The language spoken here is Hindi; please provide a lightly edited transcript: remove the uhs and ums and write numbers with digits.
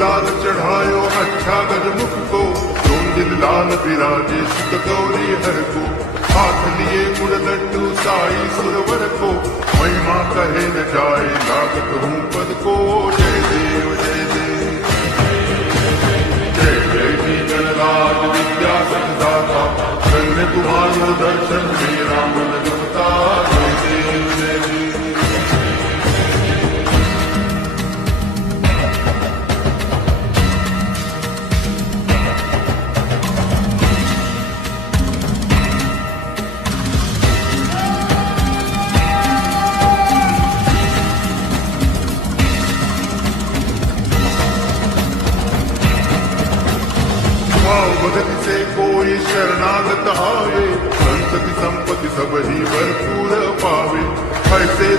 लाल चढ़ायो अच्छा गजमुख को, दिन लाल विराजे सुत गौरी हर को, हाथ लिए गुण लड्डू साई सुरवर को, महिमा कहे न जाए लागत हूँ पद को। जय देव जय देव जय जय जी गणराज विद्या सतदाता, करने तुम्हारो दर्शन मेरा मन गमता। जय देव जय देव भगति से कोई शरणागत आए, संतति संपत्ति सब ही भरपूर